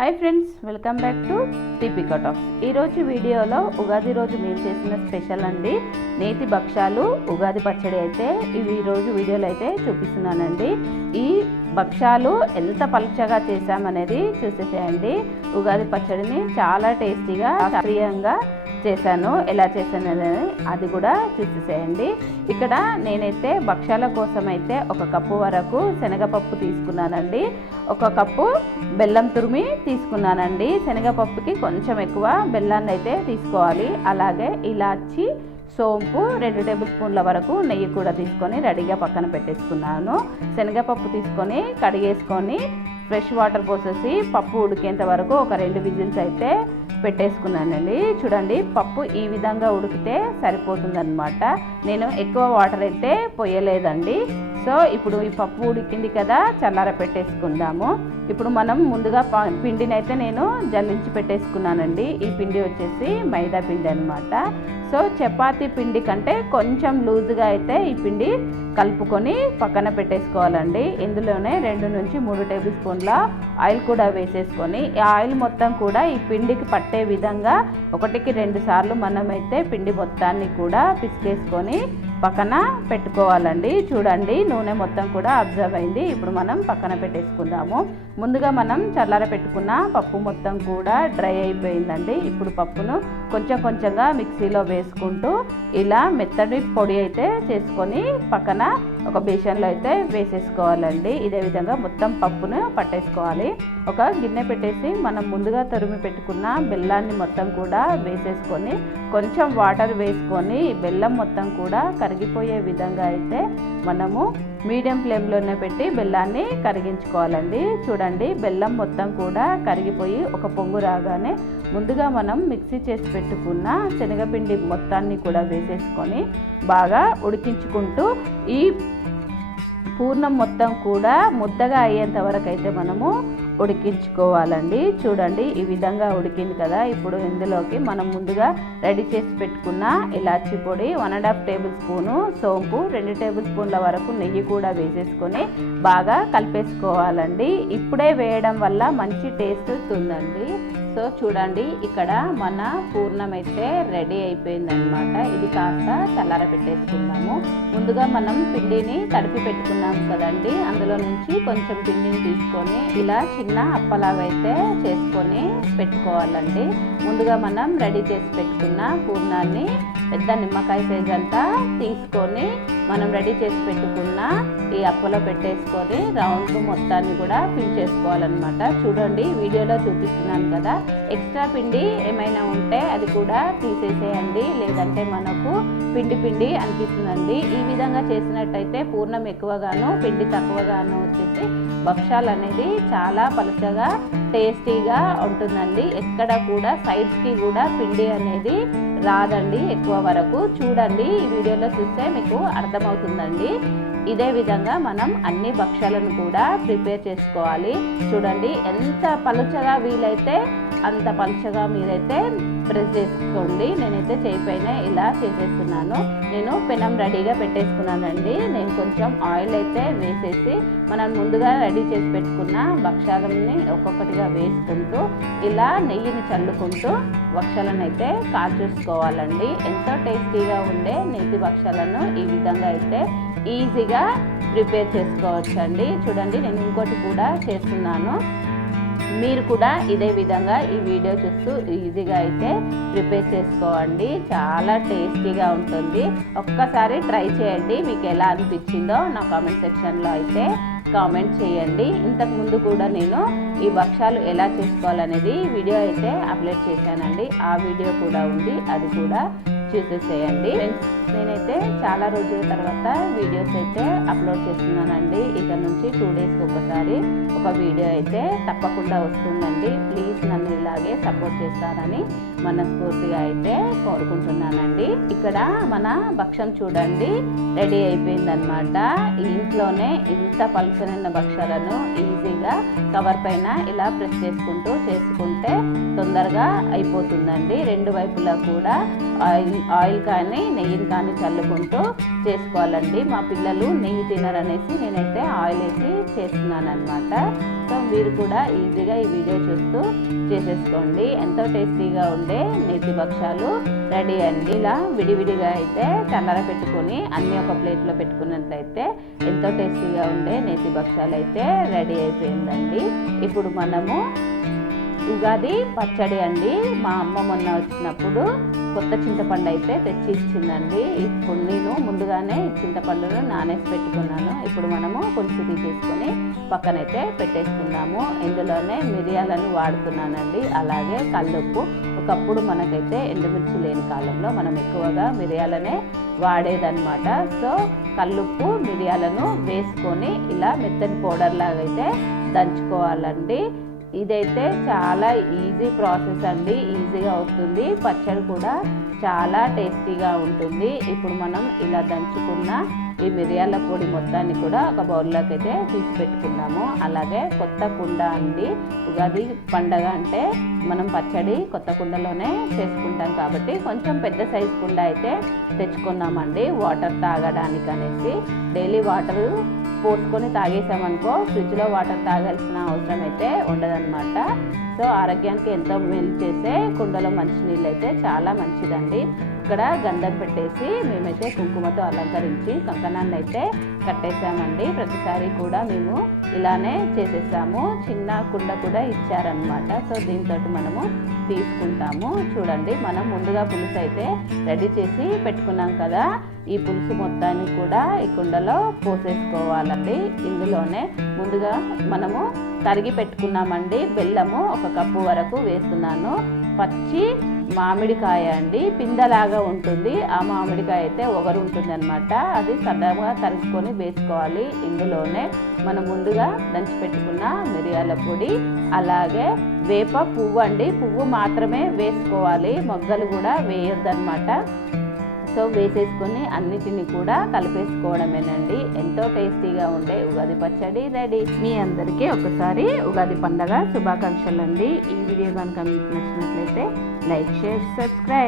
Hi friends, welcome back to TP cut off. ఈరోజు వీడియోలో ఉగాది రోజు మేము చేసిన స్పెషల్ అండి నేతి భక్షాలు ఉగాది పచ్చడి అయితే ఇవి ఈరోజు వీడియోలో అయితే చూపిస్తున్నానండి. ఈ భక్షాలు ఎంత పలుచగా చేసామనేది చూసేసేయండి. ఉగాది పచ్చడిని చాలా టేస్టీగా శాస్త్రీయంగా చేశాను. ఎలా చేశాను అనేది అది కూడా చూసేసేయండి. ఇక్కడ నేనైతే భక్షాల కోసం అయితే 1 కప్పు వరకు శనగపప్పు తీసుకున్నానండి. 1 కప్పు బెల్లం తురిమి తీసుకున్నానండి. శనగపప్పుకి కొంచెం ఎక్కువ బెల్లాన్ని అయితే తీసుకోవాలి. అలాగే ఇలాచి, సోంపు 2 టేబుల్ స్పూన్ల వరకు నెయ్యి కూడా తీసుకొని రెడీగా పక్కన పెట్టేసుకున్నాను. శనగపప్పు తీసుకొని కడిగేసుకొని ఫ్రెష్ వాటర్ పోసేసి పప్పు ఉడికేంత వరకు ఒక 2 విజిల్స్ అయితే పెట్టేసుకున్నానండి. చూడండి, పప్పు ఈ విధంగా ఉడికితే సరిపోతుందన్నమాట. నేను ఎక్కువ వాటర్ అయితే పోయలేదండి. సో ఇప్పుడు ఈ పప్పు ఉడికింది కదా, చల్లార పెట్టేసుకుందాము. ఇప్పుడు మనం ముందుగా పిండిని అయితే నేను జల్లించి పెట్టేసుకున్నానండి. ఈ పిండి వచ్చేసి మైదా పిండి అనమాట. సో చపాతీ పిండి కంటే కొంచెం లూజుగా అయితే ఈ పిండి కలుపుకొని పక్కన పెట్టేసుకోవాలండి. ఇందులోనే 2 నుంచి 3 టేబుల్ స్పూన్ల ఆయిల్ కూడా వేసేసుకొని ఈ ఆయిల్ మొత్తం కూడా ఈ పిండికి పట్టే విధంగా 1కి 2 సార్లు మనమైతే పిండి మొత్తాన్ని కూడా పిసికేసుకొని పక్కన పెట్టుకోవాలండి. చూడండి, నూనె మొత్తం కూడా అబ్జర్వ్ అయింది. ఇప్పుడు మనం పక్కన పెట్టేసుకుందాము. ముందుగా మనం చల్లార పెట్టుకున్న పప్పు మొత్తం కూడా డ్రై అయిపోయిందండి. ఇప్పుడు పప్పును కొంచెం కొంచెంగా మిక్సీలో వేసుకుంటూ ఇలా మెత్తటి పొడి అయితే చేసుకొని పక్కన ఒక బేషన్లో అయితే వేసేసుకోవాలండి. ఇదే విధంగా మొత్తం పప్పును పట్టేసుకోవాలి. ఒక గిన్నె పెట్టేసి మనం ముందుగా తరిమి పెట్టుకున్న బెల్లాన్ని మొత్తం కూడా వేసేసుకొని కొంచెం వాటర్ వేసుకొని బెల్లం మొత్తం కూడా కరిగిపోయే విధంగా అయితే మనము మీడియం ఫ్లేమ్లోనే పెట్టి బెల్లాన్ని కరిగించుకోవాలండి. చూడండి, బెల్లం మొత్తం కూడా కరిగిపోయి ఒక పొంగు రాగానే ముందుగా మనం మిక్సీ చేసి పెట్టుకున్న శనగపిండి మొత్తాన్ని కూడా వేసేసుకొని బాగా ఉడికించుకుంటూ ఈ పూర్ణం మొత్తం కూడా ముద్దగా అయ్యేంత వరకు అయితే మనము ఉడికించుకోవాలండి. చూడండి, ఈ విధంగా ఉడికింది కదా. ఇప్పుడు ఇందులోకి మనం ముందుగా రెడీ చేసి పెట్టుకున్న ఇలాచీ పొడి 1.5 టేబుల్ స్పూను, సోంపు 2 టేబుల్ స్పూన్ల వరకు నెయ్యి కూడా వేసేసుకొని బాగా కలిపేసుకోవాలండి. ఇప్పుడే వేయడం వల్ల మంచి టేస్ట్ వస్తుందండి. సో చూడండి, ఇక్కడ మన పూర్ణం అయితే రెడీ అయిపోయిందనమాట. ఇది కాస్త చల్లార పెట్టేసుకున్నాము. ముందుగా మనం పిండిని తడిపి పెట్టుకున్నాము కదండి, అందులో నుంచి కొంచెం పిండిని తీసుకొని ఇలా చిన్న అప్పలాగా అయితే చేసుకొని పెట్టుకోవాలండి. ముందుగా మనం రెడీ చేసి పెట్టుకున్న పూర్ణాన్ని పెద్ద నిమ్మకాయ సైజ్ అంతా తీసుకొని మనం రెడీ చేసి పెట్టుకున్న ఈ అప్పలో పెట్టేసుకొని రౌండ్ మొత్తాన్ని కూడా ఫిల్ చేసుకోవాలన్నమాట. చూడండి, వీడియోలో చూపిస్తున్నాను కదా, ఎక్స్ట్రా పిండి ఏమైనా ఉంటే అది కూడా తీసేసేయండి, లేదంటే మనకు పిండి పిండి అనిపిస్తుందండి. ఈ విధంగా చేసినట్టయితే పూర్ణం ఎక్కువగాను పిండి తక్కువగాను వచ్చేసి భక్షాలు అనేది చాలా పలుచగా టేస్టీగా ఉంటుందండి. ఎక్కడ కూడా సైడ్స్కి కూడా పిండి అనేది రాదండి ఎక్కువ వరకు. చూడండి, ఈ వీడియోలో చూస్తే మీకు అర్థమవుతుందండి. ఇదే విధంగా మనం అన్ని భక్షాలను కూడా ప్రిపేర్ చేసుకోవాలి. చూడండి, ఎంత పలుచగా వీలైతే అంత పలుచగా మీరైతే ప్రెస్ చేసుకోండి. నేనైతే చేయి పైన ఇలా చేసేస్తున్నాను. నేను పెనం రెడీగా పెట్టేసుకున్నానండి. నేను కొంచెం ఆయిల్ అయితే వేసేసి మనం ముందుగా రెడీ చేసి పెట్టుకున్న భక్షాలని ఒక్కొక్కటిగా వేసుకుంటూ ఇలా నెయ్యిని చల్లుకుంటూ భక్షాలను అయితే కాల్చేసుకోవాలండి. ఎంతో టేస్టీగా ఉండే నేతి భక్షాలను ఈ విధంగా అయితే ఈజీగా ప్రిపేర్ చేసుకోవచ్చండి. చూడండి, నేను ఇంకోటి కూడా చేస్తున్నాను. మీరు కూడా ఇదే విధంగా ఈ వీడియో చూస్తూ ఈజీగా అయితే ప్రిపేర్ చేసుకోండి. చాలా టేస్టీగా ఉంటుంది. ఒక్కసారి ట్రై చేయండి. మీకు ఎలా అనిపించిందో నా కామెంట్ సెక్షన్లో అయితే కామెంట్ చేయండి. ఇంతకుముందు కూడా నేను ఈ భక్షాలు ఎలా చేసుకోవాలనేది వీడియో అయితే అప్లోడ్ చేశానండి. ఆ వీడియో కూడా ఉంది, అది కూడా చూసేసేయండి. నేనైతే చాలా రోజుల తర్వాత వీడియోస్ అయితే అప్లోడ్ చేస్తున్నానండి. ఇక నుంచి 2 డేస్కి ఒకసారి ఒక వీడియో అయితే తప్పకుండా వస్తుందండి. ప్లీజ్ నన్ను ఇలాగే సపోర్ట్ చేస్తారని మనస్ఫూర్తిగా అయితే కోరుకుంటున్నానండి. ఇక్కడ మన భక్షం చూడండి రెడీ అయిపోయిందనమాట. ఇంట్లోనే ఇంత పలుచనైన భక్షాలను ఈజీగా కవర్ పైన ఇలా ప్రెస్ చేసుకుంటూ చేసుకుంటే తొందరగా అయిపోతుందండి. 2 వైపులా కూడా ఆయిల్ ఆయిల్ కానీ నెయ్యిని కానీ చల్లుకుంటూ చేసుకోవాలండి. మా పిల్లలు నెయ్యి తినరనేసి నేనైతే ఆయిల్ వేసి చేస్తున్నాను అనమాట. సో మీరు కూడా ఈజీగా ఈ వీడియో చూస్తూ చేసేసుకోండి. ఎంతో టేస్టీగా ఉండే నేతి భక్షాలు రెడీ అండి. ఇలా విడివిడిగా అయితే చల్లార పెట్టుకొని అన్నీ ఒక ప్లేట్లో పెట్టుకున్నట్లయితే ఎంతో టేస్టీగా ఉండే నేతి భక్షాలు అయితే రెడీ అయిపోయిందండి. ఇప్పుడు మనము ఉగాది పచ్చడి అండి. మా అమ్మ మొన్న వచ్చినప్పుడు కొత్త చింతపండు అయితే తెచ్చి ఇచ్చిందండి. ఇప్పుడు నేను ముందుగానే చింతపండును నానేసి పెట్టుకున్నాను. ఇప్పుడు మనము పులుసు తీసేసుకొని పక్కనైతే పెట్టేసుకున్నాము. ఇందులోనే మిరియాలను వాడుతున్నానండి, అలాగే కల్లుప్పు. ఒకప్పుడు మనకైతే ఎండుమిర్చి లేని కాలంలో మనం ఎక్కువగా మిరియాలనే వాడేదన్నమాట. సో కల్లుప్పు మిరియాలను వేసుకొని ఇలా మెత్తని పౌడర్ లాగా అయితే దంచుకోవాలండి. ఇదైతే చాలా ఈజీ ప్రాసెస్ అండి, ఈజీగా అవుతుంది. పచ్చడి కూడా చాలా టేస్టీగా ఉంటుంది. ఇప్పుడు మనం ఇలా దంచుకున్న ఈ మిరియాల పొడి మొత్తాన్ని కూడా ఒక బౌల్లోకి అయితే తీసి పెట్టుకున్నాము. అలాగే కొత్త కుండ అండి. ఉగాది పండగ అంటే మనం పచ్చడి కొత్త కుండలోనే చేసుకుంటాం కాబట్టి కొంచెం పెద్ద సైజు కుండ అయితే తెచ్చుకున్నామండి, వాటర్ తాగడానికి అనేసి. డైలీ వాటర్ పోసుకొని తాగేసామనుకో ఫ్రిడ్జ్లో వాటర్ తాగాల్సిన అవసరం అయితే ఉండదన్నమాట. సో ఆరోగ్యానికి ఎంతో మేలు చేసే కుండలో మంచినీళ్ళు అయితే చాలా మంచిదండి. ఇక్కడ గంధం పెట్టేసి మేమైతే కుంకుమతో అలంకరించి కంకణాన్ని అయితే కట్టేసామండి. ప్రతిసారి కూడా మేము ఇలానే చేసేసాము. చిన్న కుండ కూడా ఇచ్చారనమాట. సో దీంతో మనము తీసుకుంటాము. చూడండి, మనం ముందుగా పులుసు అయితే రెడీ చేసి పెట్టుకున్నాం కదా, ఈ పులుసు మొత్తాన్ని కూడా ఈ కుండలో పోసేసుకోవాలండి. ఇందులోనే ముందుగా మనము తరిగి పెట్టుకున్నామండి బెల్లము 1 కప్పు వరకు వేస్తున్నాను. పచ్చి మామిడికాయ అండి, పిందలాగా ఉంటుంది. ఆ మామిడికాయ అయితే ఒగరు ఉంటుంది అనమాట, అది సన్నగా తరుచుకొని వేసుకోవాలి. ఇందులోనే మనం ముందుగా దంచి పెట్టుకున్న మిరియాల పొడి, అలాగే వేప పువ్వు అండి, పువ్వు మాత్రమే వేసుకోవాలి, మొగ్గలు కూడా వేయొద్దన్నమాట. సో వేసేసుకొని అన్నిటిని కూడా కలిపేసుకోవడమేనండి. ఎంతో టేస్టీగా ఉండే ఉగాది పచ్చడి రెడీ. మీ అందరికీ ఒకసారి ఉగాది పండగ శుభాకాంక్షలు అండి. ఈ వీడియో కనుక మీకు నచ్చినట్లయితే లైక్, షేర్, సబ్స్క్రైబ్.